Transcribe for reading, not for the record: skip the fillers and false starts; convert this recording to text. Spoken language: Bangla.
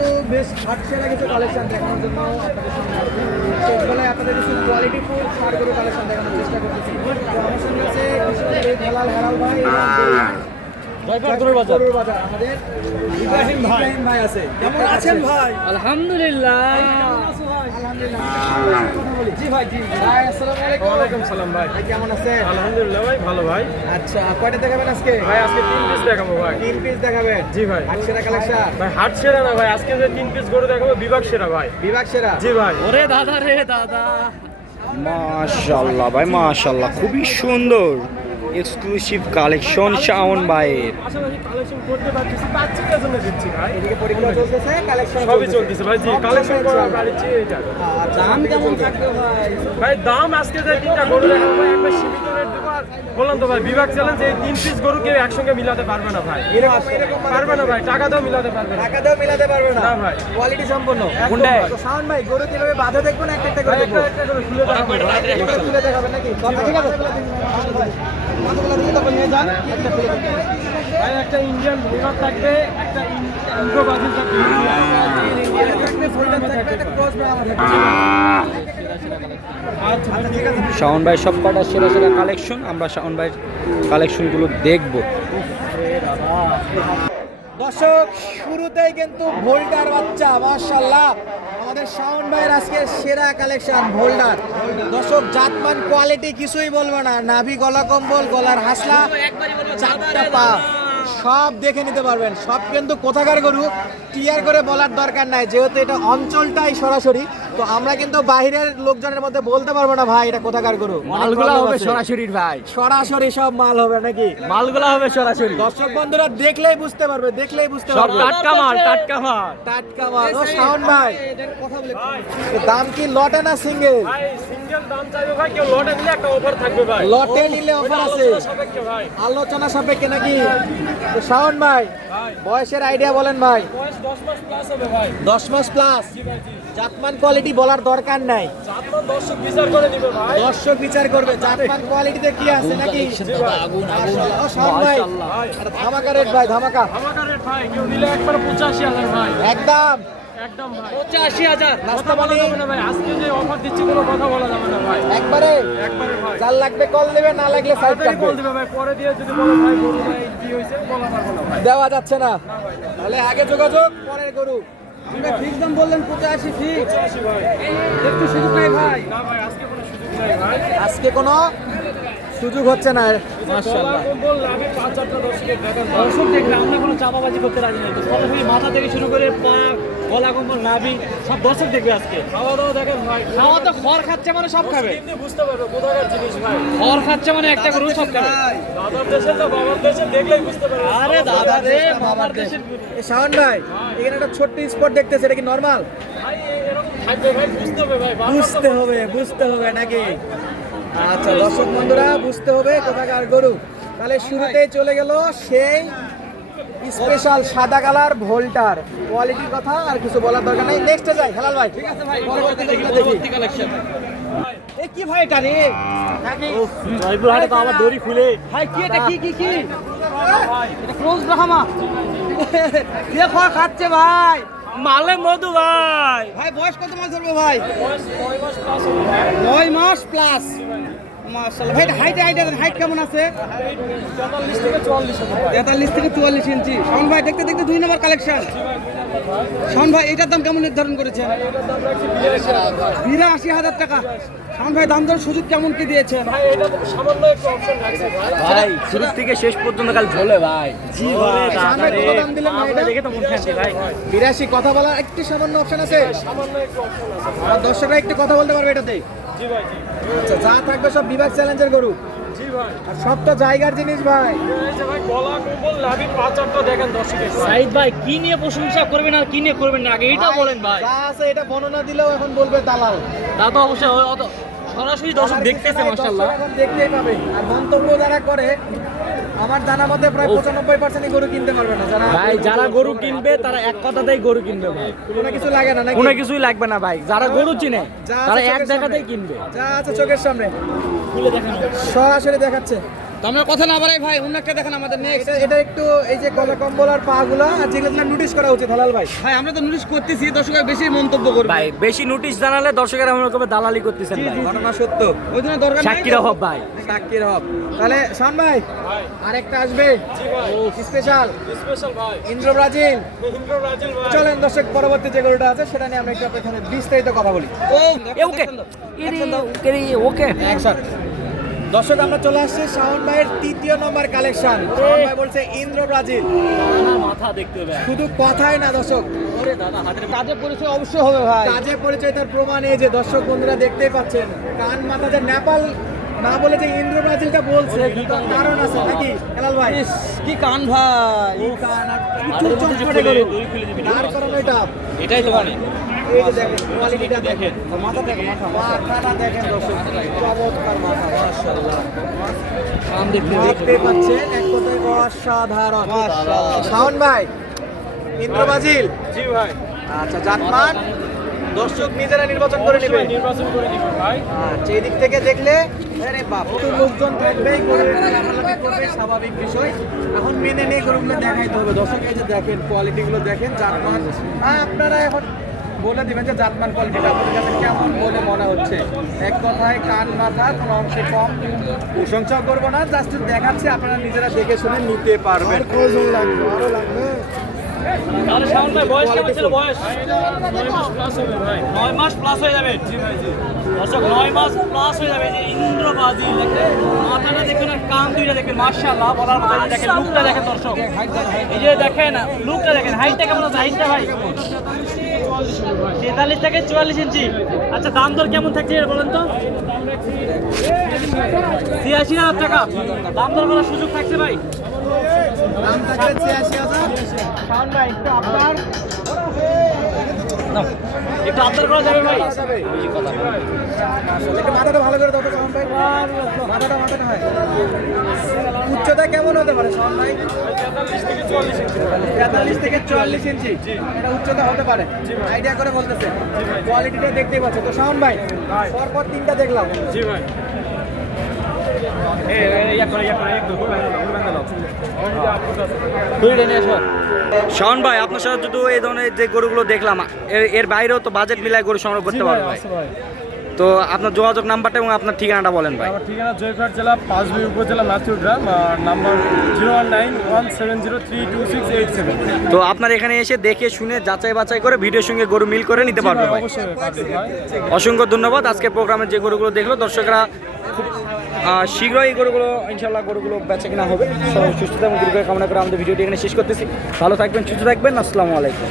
কিন্তু বেশ হাটসেরা কিছু কালেকশন দেখানোর জন্য আপনাদের সামনে সেগুলো আপনাদের কিছু কোয়ালিটি ফুল সার গরু কালেকশন দেখানোর চেষ্টা করতেছি। তো আমার সঙ্গে আছে কৃষ্ণপুরের হেলাল হেলাল ভাই গরুর বাজার আমাদের ইব্রাহিম ভাই আছে। কেমন আছেন ভাই? আলহামদুলিল্লাহ। জি ভাই জি ভাই আসসালামু আলাইকুম। ওয়ালাইকুম সালাম ভাই। কেমন আছেন? আলহামদুলিল্লাহ ভাই, ভালো ভাই। আচ্ছা কয়টা দেখাবেন আজকে? ভাই আজকে 3 পিস দেখাবো ভাই। 3 পিস দেখাবেন? জি ভাই। হাটসেরা কালেকশন ভাই হাট সেরা না ভাই, আজকে যে 3 পিস গরু দেখাবো বিভাগ সেরা ভাই। বিভাগ সেরা? জি ভাই। ওরে দাদা রে দাদা, মাশাআল্লাহ ভাই, মাশাআল্লাহ, খুবই সুন্দর এক্সক্লুসিভ কালেকশন শাওন ভাইয়ের। পাশাপাশি কালেকশন করতে পারতেছি, বাচ্চাদের জন্য দিচ্ছি ভাই। এদিকে পরীক্ষা চলতেছে, কালেকশন সবই চলতেছে ভাই। জি কালেকশন করা বাড়িছি এটা। দাম কেমন থাকবে ভাই? ভাই দাম আজকে যে 3টা গরু দেখাবো ভাই, একবার সীমিত রেট দেবো। আর বললাম তো ভাই, বিভাগ চ্যালেঞ্জ, এই 3 পিস গরু কেউ একসঙ্গে মিলাতে পারবে না ভাই। এরকম পারবে না ভাই, টাকা দাও মিলাতে পারবে না। টাকা দিয়েও মিলাতে পারবে না না ভাই। কোয়ালিটি সম্পন্ন। কোনটা? তো শাওন ভাই গরু কিভাবে বাঁধা দেখবো না একটা করে ভাই দেখবো? একটা করে খুলে দেখাবো ভাই। একটা খুলে দেখাবেন নাকি? কথা ঠিক আছে ভাই, কতগুলো দিকে তখন নিয়ে যান, একটা খুলে দেখাবেন। ভাই একটা ইন্ডিয়ান ভোটার থাকবে, একটা ইন্ডো ব্রাজিল থাকবে। থাকবে, ফোল্ডার থাকবে, একটা ক্রস ব্রাহ্মা থাকবে। আচ্ছা ঠিক আছে। শাওন ভাই সব কটা সেরা সেরা কালেকশন, আমরা শাওন ভাইয়ের কালেকশনগুলো দেখব। দর্শক শুরুতেই কিন্তু ভোল্ডার বাচ্চা, মাশাআল্লাহ আমাদের শাওন ভাইয়ের আজকে সেরা কালেকশন ভোল্ডার। দর্শক জাতমান কোয়ালিটি কিছুই বলবো না, নাভি গলা কম্বল, গলার হাসলা, চারটা পা সব দেখে নিতে পারবেন। সব কিন্তু কোথাকার গরু ক্লিয়ার করে বলার দরকার নাই, যেহেতু এটা অঞ্চলটাই সরাসরি। তো আমরা কিন্তু বাইরের লোকজনের মধ্যে বলতে পারবো না ভাই এটা কোথাকার গরু। মালগুলা হবে সরাসরি ভাই, সরাসরি সব মাল হবে নাকি? মালগুলা হবে সরাসরি। দর্শক বন্ধুরা দেখলেই বুঝতে পারবে, দেখলেই বুঝতে সব পারবে। টাটকা মাল, টাটকা মাল। টাটকা মাল। ও শাওন ভাই দাম কি লটে না সিঙ্গেল? ভাই সিঙ্গেল দাম চাইবে ভাই, কেউ লটে নিলে একটা অফার থাকবে ভাই। লটে নিলে অফার আছে, আলোচনা সাপেক্ষে ভাই। আলোচনা সাপেক্ষে নাকি? তো শাওন ভাই বয়সের আইডিয়া বলেন ভাই। বয়স 10 মাস প্লাস হবে ভাই। 10 মাস প্লাস। জি ভাই জি। জাতমান কোয়ালিটি বলার দরকার নাই, জাতমান দর্শক বিচার করে নিবে ভাই। দর্শক বিচার করবে জাতমান কোয়ালিটিতে কি আছে নাকি। ও শাওন ভাই একটা ধামাকা রেট ভাই, ধামাকা আমাদের রেট ভাই, কেউ নিলে একবার 85,000 ভাই। একদম একদম ভাই 85,000। রাস্তা বলা বালি যাবে না ভাই, আজকে যে অফার দিচ্ছি কোনো কথা বলা যাবে না ভাই। একবারে একবারে ভাই। যার লাগবে কল দেবে, না লাগলে সাইড তাড়াতাড়ি কাটবে। বল দিবে ভাই, পরে দিয়ে যদি বলে ভাই গরু ভাই কি হইছে বলা পারবো না ভাই। দেওয়া যাচ্ছে না, তাহলে আগে যোগাযোগ পরের গরু। আমরা ফিক্স দাম বললেন 85 ফিক্স, 85 ভাই। একটু সুযোগ নাই ভাই। না ভাই আজকে কোনো সুযোগ নাই ভাই। আজকে কোনো সুযোগ হচ্ছে না। মাশাআল্লাহ বল আমি 5-4টা দর্শকের দেখা ভাই। দর্শক দেখলে আমরা কোনো চাপাবাজি করতে রাজি নাই। সরাসরি মাথা থেকে শুরু করে পা, গলা কম্বল, নাভি সব দর্শক দেখবে আজকে। খাওয়া দাওয়া দেখেন ভাই। খাওয়া তো খড় খাচ্ছে মানে সব খাবে। এমনি বুঝতে পারবে কোথাকার জিনিস ভাই। খড় খাচ্ছে মানে একটা গরু সব খাবে। দাদার দেশে তো বাবার দেশে দেখলেই বুঝতে পারবে। আরে দাদা রে, মামার দেশের গরু। এই শাওন ভাই এখানে একটা ছোট্ট স্পট দেখতেছে, এটা কি নরমাল? ভাই এরকম থাকবে ভাই, বুঝতে হবে ভাই। বুঝতে হবে নাকি? আচ্ছা দর্শক বন্ধুরা বুঝতে হবে কোথাকার গরু। তাহলে শুরুতেই চলে গেল সেই স্পেশাল সাদা কালার ভোল্টার কোয়ালিটির কথা, আর কিছু বলার দরকার নাই। নেক্সটে যাই হেলাল ভাই। ঠিক আছে ভাই, পরবর্তী দেখি। পরবর্তী কালেকশন। এ কি ভাই এটা রে? জয়পুরহাটে তো আবার দড়ি খুলে। ভাই কি এটা, কি কি কি এটা ক্রস ব্রাহ্মা। দেখো খাচ্ছে ভাই। মালে মধু ভাই। ভাই বয়স কত মাস ধরবে ভাই? বয়স 9 মাস প্লাস হবে ভাই। 9 মাস প্লাস। মাশাআল্লাহ ভাই হাইট কেমন আছে? 43 থেকে 44 হবে ভাই। 43 থেকে 44 ইঞ্চি। শাওন ভাই দেখতে দেখতে 2 নম্বর কালেকশন। শাওন ভাই এটার দাম কেমন নির্ধারণ করেছেন? এটার দাম রাখছি 82,000 ভাই। 82,000 টাকা। শাওন ভাই দাম দরের সুযোগ কেমন কি দিয়েছেন? ভাই এটা তো সামান্য একটু অপশন রাখছি ভাই। ভাই শুরু থেকে শেষ পর্যন্ত কাল ঝোলে ভাই। জি ভাই। শাওন ভাই কত দাম দিলেন ভাই এটা? দেখে তো মন শান্তি ভাই। 82 কথা বলার একটু সামান্য অপশন আছে। সামান্য একটু অপশন আছে। আর দর্শকরা একটু কথা বলতে পারবে এটাতে। জি ভাই জি। আচ্ছা যা থাকবে সব বিভাগ চ্যালেঞ্জের গরু, জি ভাই। আর সব তো জায়গার জিনিস ভাই। এই যে ভাই গলা কম্বল নাভি 5-4টা দেখেন দর্শকের ভাই। সাইদ ভাই কি নিয়ে প্রশংসা করবেন আর কি নিয়ে করবেন না আগে এটা বলেন ভাই। যা আছে এটা বর্ণনা দিলেও এখন বলবে দালাল। তা তো অবশ্যই অত সরাসরি দর্শক দেখতেছে মাশাআল্লাহ। দর্শক এখন দেখতেই পাবে। আর মন্তব্য যারা করে আমার জানা মতে প্রায় 95% গরু কিনতে পারবে না যারা। ভাই যারা গরু কিনবে তারা এক কথাতেই গরু কিনবে ভাই। কোনো কিছু লাগে না নাকি? কোনো কিছুই লাগবে না ভাই। যারা গরু চিনে যা আছে তারা এক চোখের দেখাতেই সামনে। কিনবে। যা আছে চোখের সামনে খুলে দেখেন। সরাসরি দেখাচ্ছে। তো আমরা কথা না বাড়াই ভাই, অন্য একটা দেখেন আমাদের নেক্সট। এটা একটু এই যে গলা কম্বল আর পাগুলো আর যেগুলো নোটিশ করা উচিত হালাল ভাই। ভাই আমরা তো নোটিশ করতেছি, দর্শকরা বেশি মন্তব্য করবে ভাই বেশি নোটিশ জানালে দর্শকেরা মনে করবে দালালি করতেছেন ভাই। ঘটনা সত্য, ওই জন্য দরকার নাই। সাক্ষীরা হব ভাই। সাক্ষীর হব। তাহলে শান ভাই আরেকটা আসবে স্পেশাল ভাই ইন্দ্র ব্রাজিল। ইন্দ্র ব্রাজিল ভাই। চলেন দর্শক পরবর্তী যে গরুটা আছে সেটা নিয়ে আমরা একটু আপনার বিস্তারিত কথা বলি। ও ওকে ওকে অ্যাকশন। দর্শক আমরা চলে আসছি শাওন ভাইয়ের 3য় নম্বর কালেকশন। শাওন ভাই বলছে ইন্দ্র ব্রাজিল। মাথা দেখতে হবে। শুধু কথাই না দর্শক, ওরে দাদা হাতের কাজে পরিচয় অবশ্যই হবে ভাই। কাজে পরিচয় তার প্রমাণ এই যে দর্শক বন্ধুরা দেখতেই পাচ্ছেন কান মাথা যে নেপাল না বলে যে ইন্দ্র ব্রাজিলটা বলছে কিন্তু কারণ আছে নাকি হেলাল ভাই? ইস, কি কান ভাই। এই কান আর প্রচুর চটপটে গরু। তার কারণ এটা এটাই তো মানে এই যে দেখেন কোয়ালিটিটা দেখেন, মাথা দেখেন, মাথাটা দেখেন দর্শক, চমৎকার মাথা মাশাআল্লাহ। কান দেখতে দেখতে পাচ্ছেন এক কথায় অসাধারণ। শাওন ভাই ইন্দ্র ব্রাজিল, জি ভাই। আচ্ছা জাতমান দর্শক নিজেরা নির্বাচন করে নেবে। নির্বাচন করে দিব ভাই। আচ্ছা এই দিক থেকে দেখলে আরে বাপ, তো লোকজন থাকবেই, গরুর লাফালাফি করবে, স্বাভাবিক বিষয়। এখন মেনে নিয়ে গরুগুলো দেখাইতে হবে দর্শক। এই যে দেখেন কোয়ালিটিগুলো দেখেন, জাতমান আপনারা এখন বলে দিবেন যে জাতমান কোয়ালিটিটা আপনাদের কাছে কেমন বলে মনে হচ্ছে। এক কথায় কান মাথা কোনো অংশে কম প্রশংসা করবো না, জাস্ট দেখাচ্ছি, আপনারা নিজেরা দেখে শুনে নিতে পারবেন। তাহলে শাওন ভাই বয়স কেমন ছিল? বয়স 9 মাস প্লাস হবে ভাই। 9 মাস প্লাস হয়ে যাবে। জি ভাই জি। দর্শক 9 মাস প্লাস হয়ে যাবে। এই যে ইন্দ্র ব্রাজিল দেখেন, মাথাটা দেখুন আর কান দুইটা দেখেন, মাশাআল্লাহ বলার মতো। এই যে দেখেন লুকটা দেখেন দর্শক, এই যে দেখেন লুকটা দেখেন। হাইটটা কেমন আছে? হাইটটা ভাই 43 থেকে 44 ইঞ্চি। আচ্ছা দাম দর কেমন থাকছে এটা বলেন তো? ৮৬,০০০ টাকা দাম দর করার সুযোগ থাকছে ভাই। দাম থাকবে ৮৬,০০০। শাওন ভাই একটু আপনার একটু আবদার করা যাবে ভাই? যাবে একটু মাথাটা ভালো করে দাও তো শাওন ভাই, মাথাটা হয়। উচ্চতা কেমন হতে পারে শাওন ভাই? 43 থেকে 44 ইঞ্চি ভাই। 43 থেকে 44 ইঞ্চি এটা উচ্চতা হতে পারে, আইডিয়া করে বলতেছে। কোয়ালিটিটা দেখতেই পাচ্ছ তো শাওন ভাই। পরপর 3টা দেখলাম। জি ভাই। ইয়া করে একদম বেঁধে নাও। শাওন ভাই আপনার সাথে যদি এই ধরনের যে গরুগুলো দেখলাম, এর বাইরেও তো বাজেট মিলায় গরু সংগ্রহ করতে পারবে ভাই। ভাই। তো আপনার যোগাযোগ নাম্বারটা এবং আপনার ঠিকানাটা বলেন ভাই। আমার ঠিকানা জয়ঘাট জেলা পাঁচবিবি উপজেলা নাথুর গ্রাম, আর নাম্বার 01917032687। তো আপনার এখানে এসে দেখে শুনে যাচাই বাছাই করে ভিডিওর সঙ্গে গরু মিল করে নিতে পারবে ভাই। অবশ্যই পারবে ভাই। অসংখ্য ধন্যবাদ। আজকে প্রোগ্রামের যে গরুগুলো দেখলো দর্শকরা খুব শীঘ্রই এই গরুগুলো ইনশাল্লাহ গরুগুলো বেচা কিনা হবে। সবাই সুস্থতা এবং দীর্ঘ কামনা করে আমাদের ভিডিওটি এখানে শেষ করতেছি। ভালো থাকবেন, সুস্থ থাকবেন, আসসালামু আলাইকুম।